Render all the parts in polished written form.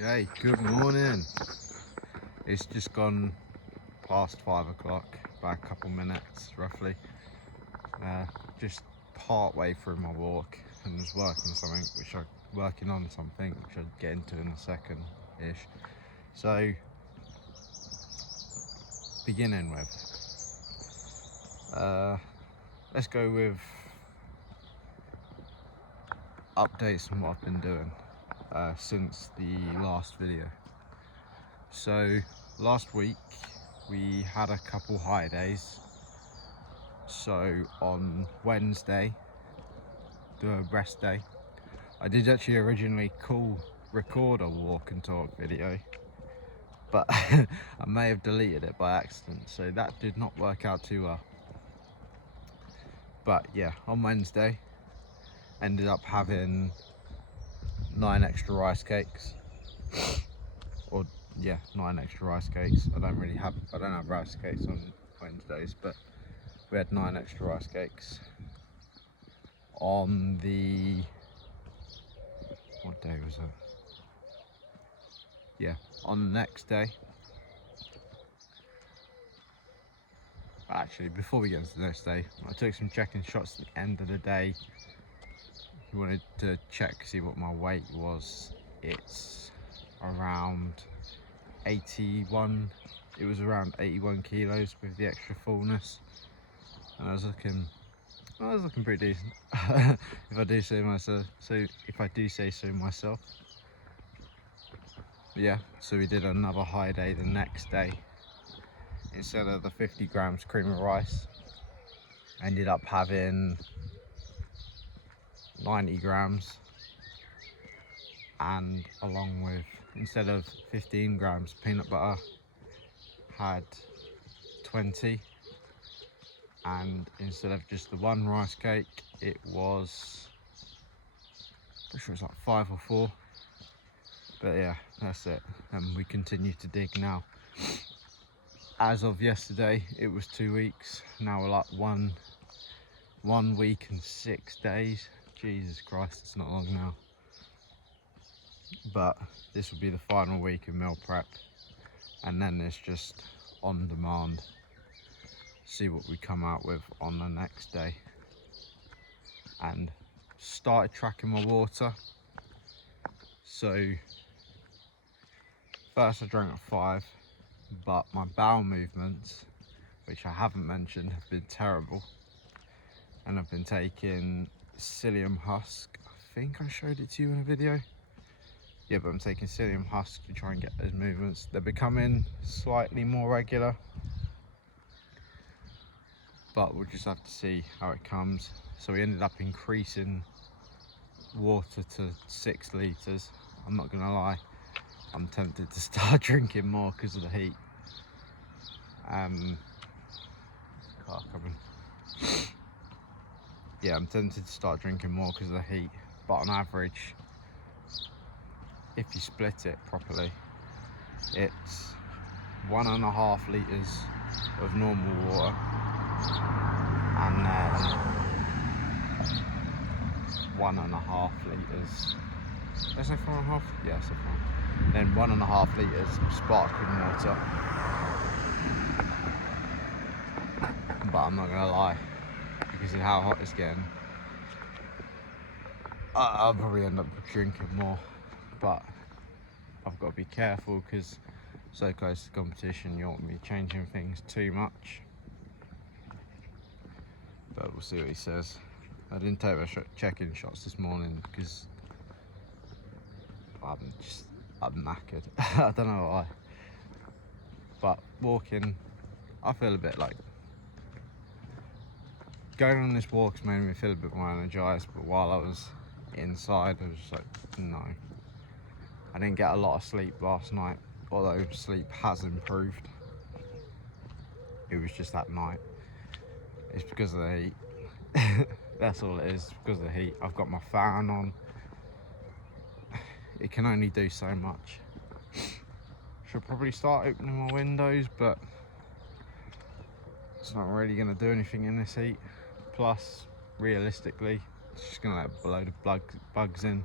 Okay, good morning. It's just gone past 5 o'clock by a couple minutes roughly. Just part way through my walk and was working on something which I'll get into in a second ish. So beginning with let's go with updates on what I've been doing since the last video. So last week we had a couple high days. So on Wednesday, the rest day, I did actually originally record a walk and talk video, but I may have deleted it by accident, so that did not work out too well. But yeah, on Wednesday ended up having 9 extra rice cakes, or yeah, 9 extra rice cakes. I don't have rice cakes on Wednesdays, but we had 9 extra rice cakes. On the, what day was it? Yeah, on the next day. Actually, before we get into the next day, I took some checking shots at the end of the day. If you wanted to check, see what my weight was, it's around 81. It was around 81 kilos with the extra fullness, and I was looking pretty decent. if I do say so myself. But yeah, so we did another high day the next day. Instead of the 50 grams cream of rice, ended up having 90 grams, and along with, instead of 15 grams peanut butter, had 20, and instead of just the one rice cake, it was, pretty sure it's like 5 or 4. But yeah, that's it, and we continue to dig now. As of yesterday, it was 2 weeks. Now we're like one week and 6 days. Jesus Christ, it's not long now. But this will be the final week of meal prep, and then it's just on demand. See what we come out with on the next day. And started tracking my water. So first I drank at 5, but my bowel movements, which I haven't mentioned, have been terrible. And I've been taking psyllium husk. I think I showed it to you in a video. Yeah, but I'm taking psyllium husk to try and get those movements. They're becoming slightly more regular, but we'll just have to see how it comes. So we ended up increasing water to 6 litres. I'm not gonna lie, I'm tempted to start drinking more because of the heat. Car coming. Yeah, I'm tempted to start drinking more because of the heat, but on average, if you split it properly, it's 1.5 litres of normal water, and then 1.5 litres. Did I say 4.5? Yeah, I said 4. Then 1.5 litres of sparkling water. But I'm not gonna lie, because of how hot it's getting, I'll probably end up drinking more. But I've got to be careful because so close to competition, you don't want me changing things too much. But we'll see what he says. I didn't take my check-in shots this morning because I'm knackered. I don't know why. But walking, I feel a bit like, going on this walk's made me feel a bit more energized, but while I was inside, I was just like, no. I didn't get a lot of sleep last night, although sleep has improved. It was just that night. It's because of the heat. That's all it is, because of the heat. I've got my fan on. It can only do so much. Should probably start opening my windows, but it's not really going to do anything in this heat. Plus, realistically, it's just going to let a load of bugs in.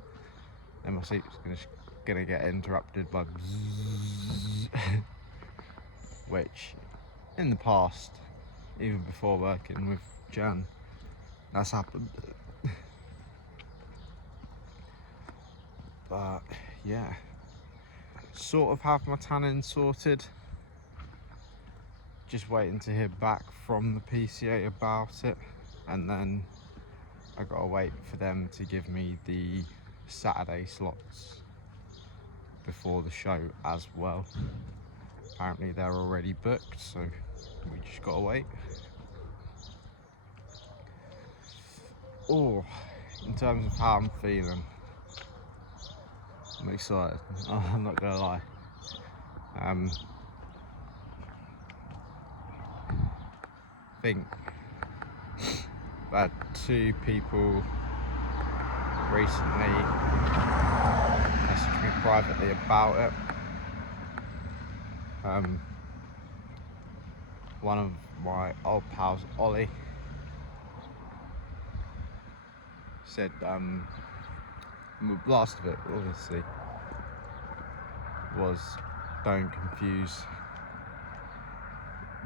Then my sleep's going to gonna get interrupted by bzzz, which in the past, even before working with Jan, that's happened. But yeah, sort of have my tanning sorted. Just waiting to hear back from the PCA about it, and then I gotta wait for them to give me the Saturday slots before the show as well. Apparently they're already booked, so we just gotta wait. Oh, in terms of how I'm feeling, I'm excited. I'm not gonna lie. I think I've had 2 people recently message me privately about it. One of my old pals, Ollie, said the last of it obviously was don't confuse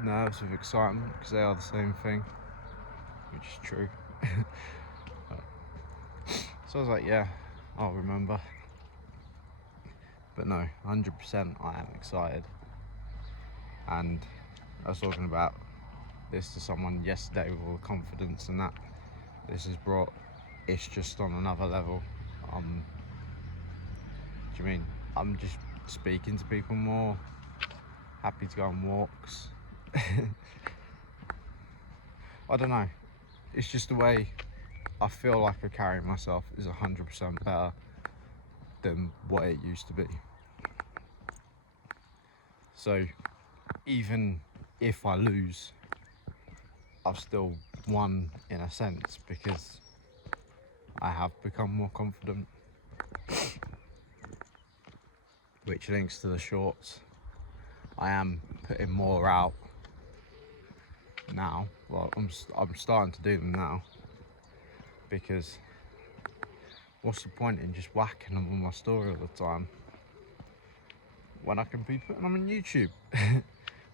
nerves with excitement, because they are the same thing, which is true. So I was like, yeah, I'll remember. But no, 100% I am excited. And I was talking about this to someone yesterday with all the confidence and that this has brought. It's just on another level. Do you mean I'm just speaking to people more, happy to go on walks. I don't know, it's just the way I feel like I carry myself is 100% better than what it used to be. So even if I lose, I've still won in a sense, because I have become more confident, which links to the shorts. I am putting more out now. Well, I'm starting to do them now, because what's the point in just whacking them on my story all the time when I can be putting them on YouTube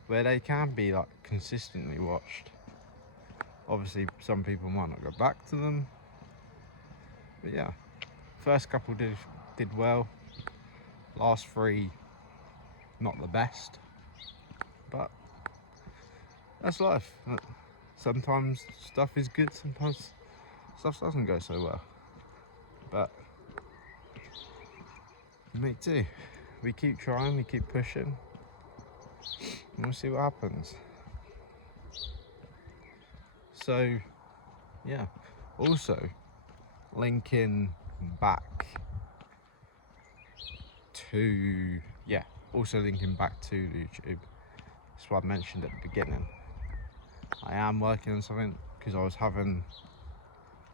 where they can be like consistently watched. Obviously some people might not go back to them, but yeah, first couple did well, last 3 not the best, but that's life. Sometimes stuff is good, sometimes stuff doesn't go so well, but me too. We keep trying, we keep pushing, and we'll see what happens. So yeah, also linking back to YouTube. That's what I mentioned at the beginning. I am working on something, because I was having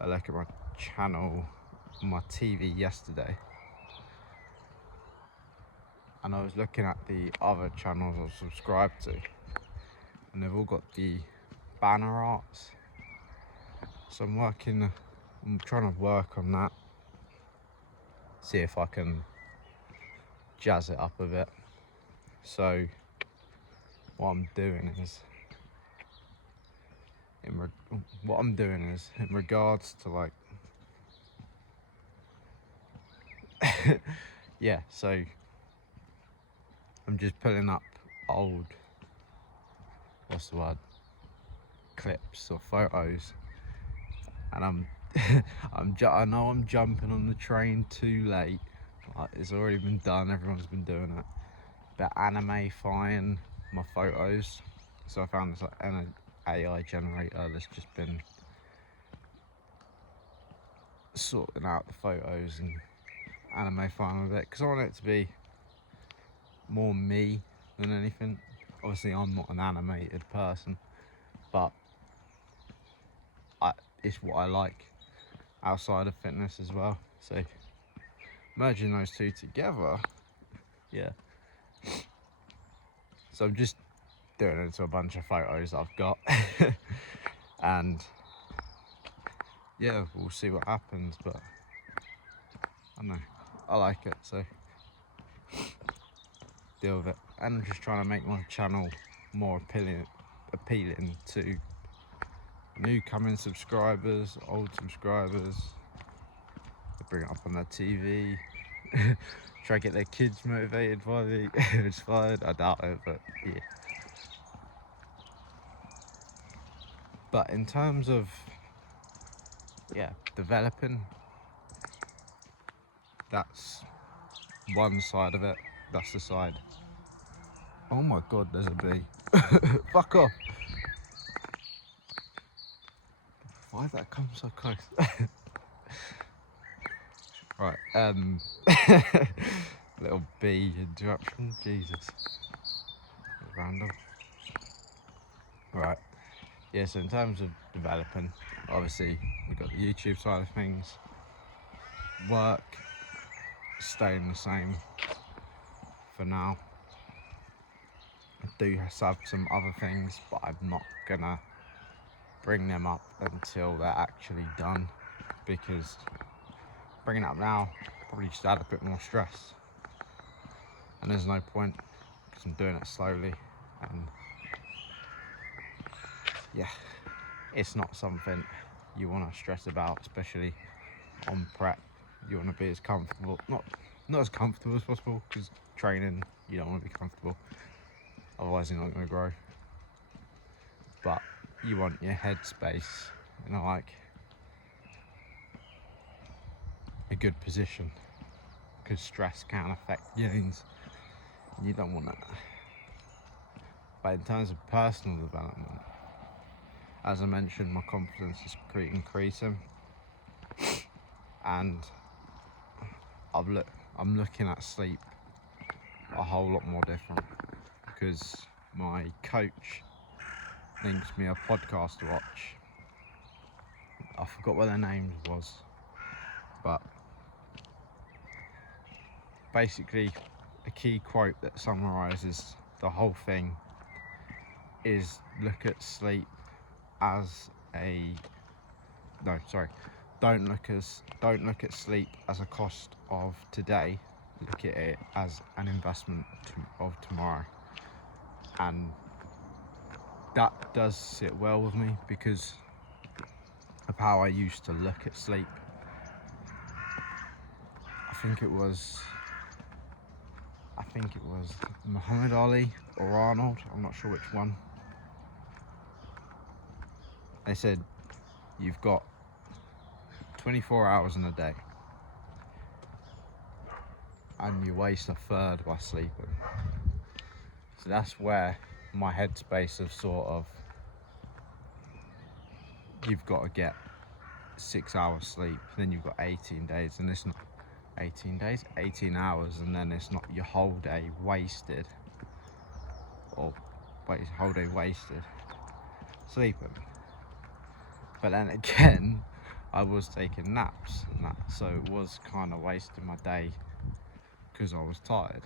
a look at my channel on my TV yesterday, and I was looking at the other channels I was subscribed to, and they've all got the banner arts. So I'm trying to work on that, see if I can jazz it up a bit. So what I'm doing is in regards to like yeah, so I'm just pulling up old, clips or photos, and I know I'm jumping on the train too late. Like, it's already been done, everyone's been doing it, but anime-fying my photos. So I found this like an AI generator that's just been sorting out the photos and anime-fying with it, because I want it to be more me than anything. Obviously I'm not an animated person, but it's what I like outside of fitness as well. So merging those two together, yeah. So I'm just doing it to a bunch of photos I've got and yeah, we'll see what happens, but I don't know, I like it. So deal with it. And I'm just trying to make my channel more appealing to new coming subscribers, old subscribers. They bring it up on their TV. Try to get their kids motivated by me. It's fine, I doubt it, but yeah. But in terms of developing, that's one side of it. That's the side. Oh my god, there's a bee. Fuck off. Why did that come so close? Right, little bee interruption, Jesus. Random. Right, yeah, so in terms of developing, obviously we've got the YouTube side of things. Work, staying the same for now. I do have some other things, but I'm not gonna bring them up until they're actually done, because bringing it up now probably just add a bit more stress, and there's no point because I'm doing it slowly, and yeah, it's not something you want to stress about, especially on prep. You want to be as comfortable, not as comfortable as possible, because training you don't want to be comfortable, otherwise you're not going to grow, but you want your headspace in like a good position, because stress can affect gains and you don't want that. But in terms of personal development, as I mentioned, my confidence is increasing, and I'm looking at sleep a whole lot more different, because my coach linked me a podcast to watch. I forgot what their name was, but basically a key quote that summarizes the whole thing is look at sleep as don't look at sleep as a cost of today, look at it as an investment of tomorrow. And that does sit well with me because of how I used to look at sleep. I think it was Muhammad Ali or Arnold, I'm not sure which one. They said you've got 24 hours in a day and you waste a third by sleeping. So that's where my headspace of sort of, you've got to get 6 hours sleep, then you've got 18 days, and it's not 18 days, 18 hours, and then it's not your whole day wasted, whole day wasted sleeping. But then again, I was taking naps and that, so it was kind of wasting my day because I was tired.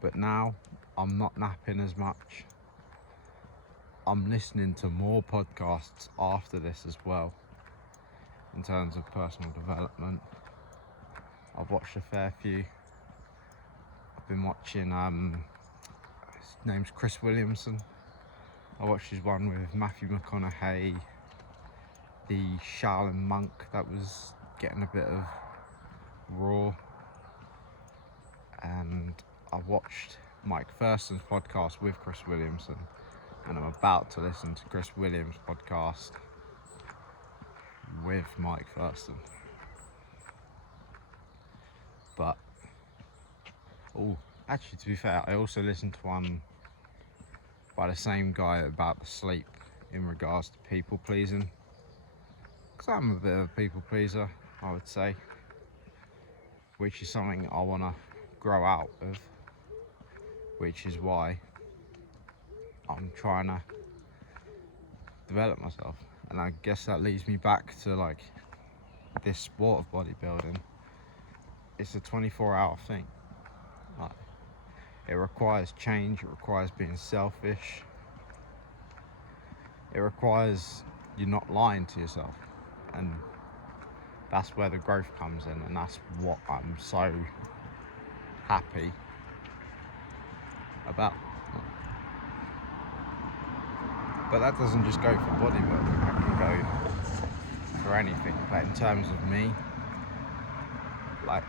But now I'm not napping as much. I'm listening to more podcasts after this as well in terms of personal development. I've watched a fair few. I've been watching his name's Chris Williamson. I watched his one with Matthew McConaughey, the Shaolin monk that was getting a bit of raw, and I watched Mike Thurston's podcast with Chris Williamson, and I'm about to listen to Chris Williams' podcast with Mike Thurston. But actually, to be fair, I also listened to one by the same guy about the sleep in regards to people pleasing, because I'm a bit of a people pleaser, I would say, which is something I want to grow out of, which is why I'm trying to develop myself. And I guess that leads me back to like this sport of bodybuilding. It's a 24-hour thing. Like, it requires change, it requires being selfish, it requires you not lying to yourself, and that's where the growth comes in, and that's what I'm so happy about. But that doesn't just go for bodybuilding, that can go for anything. But in terms of me, like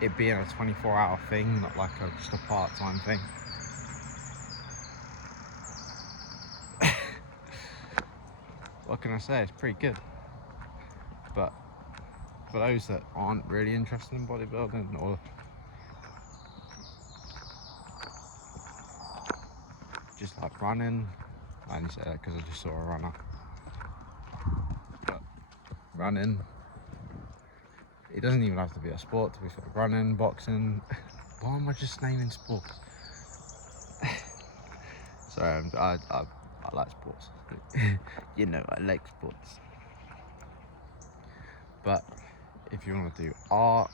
it being a 24-hour thing, not like just a part-time thing. What can I say? It's pretty good. But for those that aren't really interested in bodybuilding, or just like running, I only say that because I just saw a runner. But running, it doesn't even have to be a sport to be fair. Running, boxing. Why am I just naming sports? Sorry, I like sports. You know, I like sports. But if you want to do art,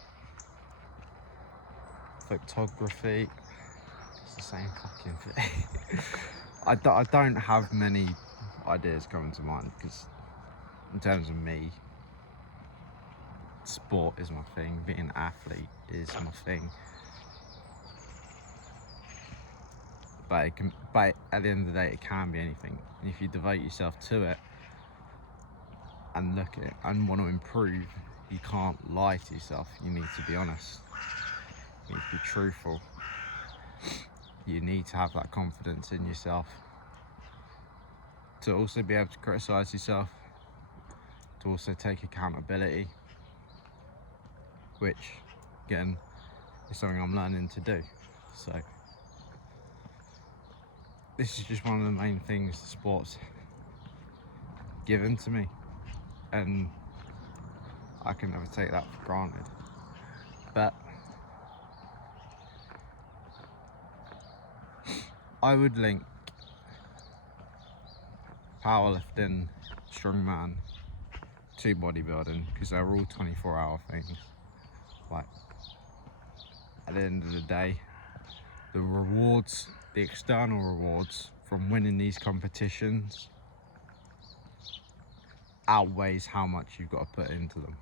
photography, it's the same fucking thing. I don't have many ideas coming to mind, because in terms of me, sport is my thing, being an athlete is my thing. But at the end of the day, it can be anything. And if you devote yourself to it and look at it and want to improve, you can't lie to yourself. You need to be honest. You need to be truthful. You need to have that confidence in yourself to also be able to criticize yourself, to also take accountability, which again is something I'm learning to do. So this is just one of the main things the sport's given to me, and I can never take that for granted. But I would link powerlifting, strongman to bodybuilding, because they're all 24-hour things. Like, at the end of the day, the rewards, the external rewards from winning these competitions outweighs how much you've got to put into them.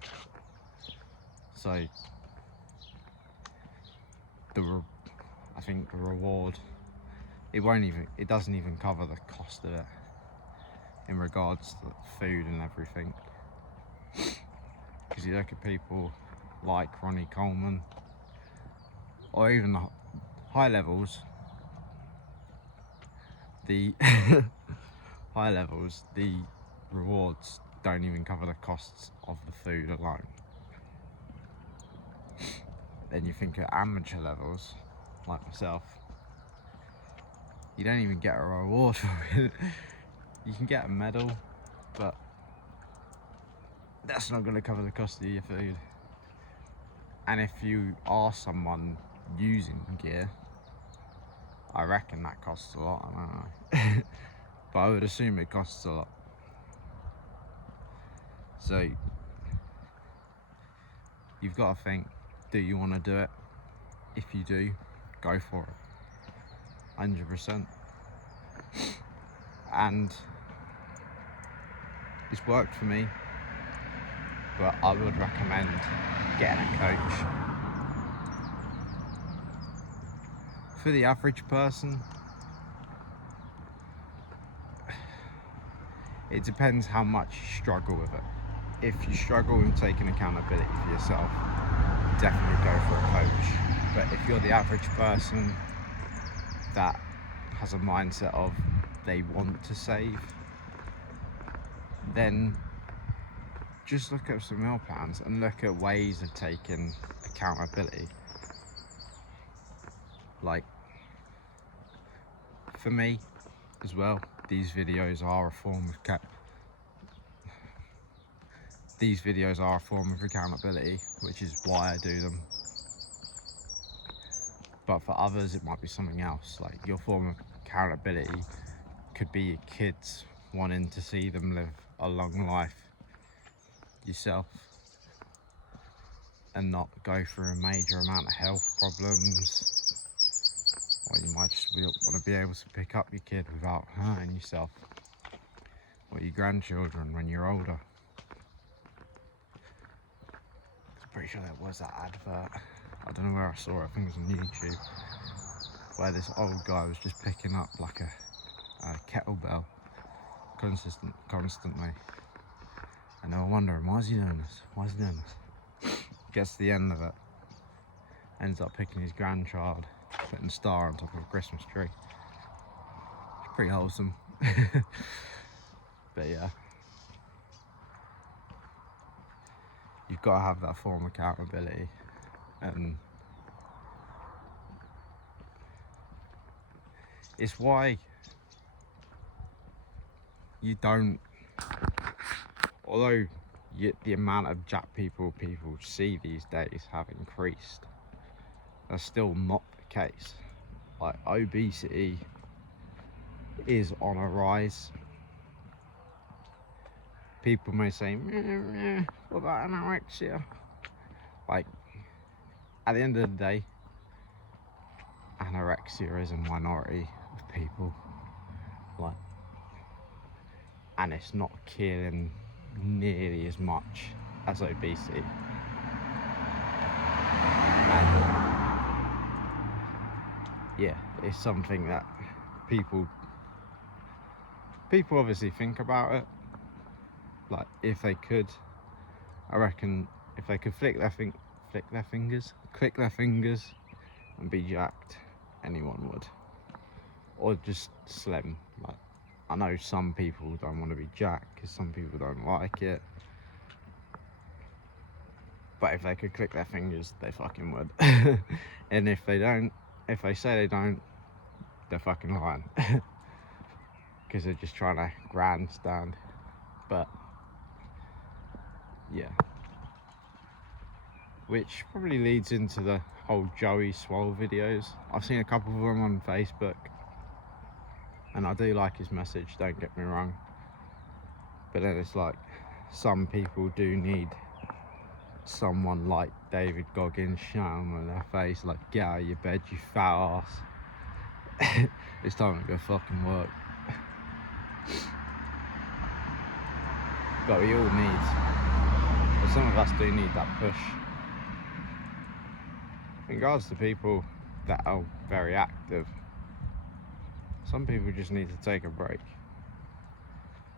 So I think the reward, it doesn't even cover the cost of it in regards to food and everything. Because you look at people like Ronnie Coleman, or even the high levels, the rewards don't even cover the costs of the food alone. Then you think at amateur levels, like myself, you don't even get a reward for it. You can get a medal, but that's not going to cover the cost of your food. And if you are someone using gear, I reckon that costs a lot. I don't know. But I would assume it costs a lot. So you've got to think, do you want to do it? If you do, go for it. 100%. And it's worked for me, but I would recommend getting a coach. For the average person, it depends how much you struggle with it. If you struggle with taking accountability for yourself, definitely go for a coach. But if you're the average person that has a mindset of they want to save, then just look at some meal plans and look at ways of taking accountability. Like, for me as well, these videos are a form of accountability, which is why I do them. But for others, it might be something else. Like, your form of accountability could be your kids, wanting to see them live a long life yourself and not go through a major amount of health problems. Or you might just want to be able to pick up your kid without hurting yourself, or your grandchildren when you're older. I'm pretty sure there was that advert. I don't know where I saw it. I think it was on YouTube. where this old guy was just picking up like a kettlebell constantly, and they were wondering, why is he doing this? Why is he doing this? Gets to the end of it, ends up picking his grandchild, putting a star on top of a Christmas tree. It's pretty wholesome. But yeah, you've got to have that form of accountability, and it's why you don't, although the amount of jacked people see these days have increased, that's still not the case. Like, obesity is on a rise. People may say, meh, meh, what about anorexia? Like, at the end of the day, anorexia is a minority of people. Like, and it's not killing nearly as much as obesity. And yeah, it's something that people obviously think about it. Like, if they could, I reckon, if they could click their fingers and be jacked, anyone would. Or just slim. Like, I know some people don't want to be jacked because some people don't like it, but if they could click their fingers, they fucking would. And if they don't, if they say they don't, they're fucking lying. Because they're just trying to grandstand. But yeah, which probably leads into the whole Joey Swole videos. I've seen a couple of them on Facebook, and I do like his message, don't get me wrong, but then it's like, some people do need someone like David Goggins shouting in their face like, get out of your bed, you fat ass. It's time to go fucking work. But we all need, but some of us do need that push. In regards to people that are very active, some people just need to take a break.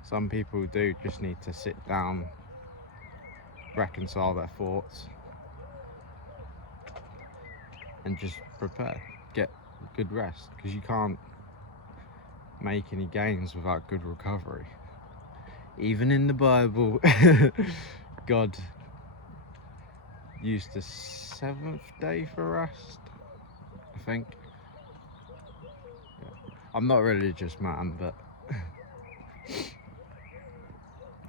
Some people do just need to sit down, reconcile their thoughts, and just prepare, get good rest, because you can't make any gains without good recovery. Even in the Bible, God used the 7th day for rest, I think. Yeah. I'm not a religious man, but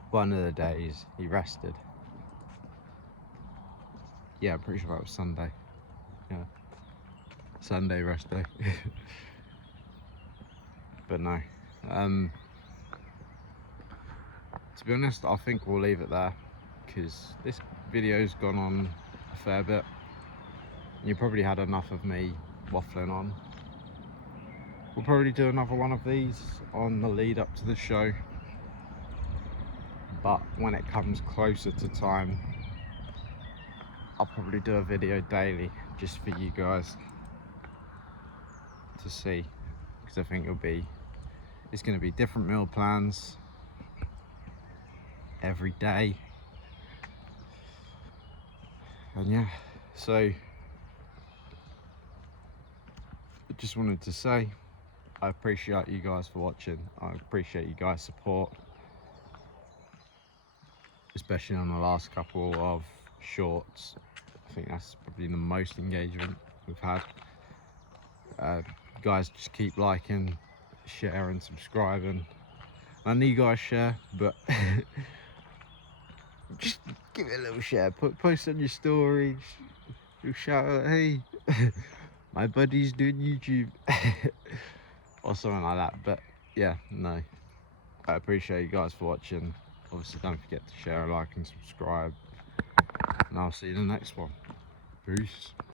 one of the days he rested. Yeah, I'm pretty sure that was Sunday. Yeah, Sunday rest day. But no, to be honest, I think we'll leave it there, because this video's gone on a fair bit. You probably had enough of me waffling on. We'll probably do another one of these on the lead up to the show, but when it comes closer to time, I'll probably do a video daily just for you guys to see, because I think it's going to be different meal plans every day. And yeah, so I just wanted to say I appreciate you guys for watching. I appreciate you guys' support, especially on the last couple of shorts. I think that's probably the most engagement we've had. Guys, just keep liking, sharing, subscribing. I know you guys share, but just give it a little share. Post on your stories. You'll shout out, hey, my buddy's doing YouTube. Or something like that. But yeah, no, I appreciate you guys for watching. Obviously, don't forget to share, like and subscribe, and I'll see you in the next one. Peace.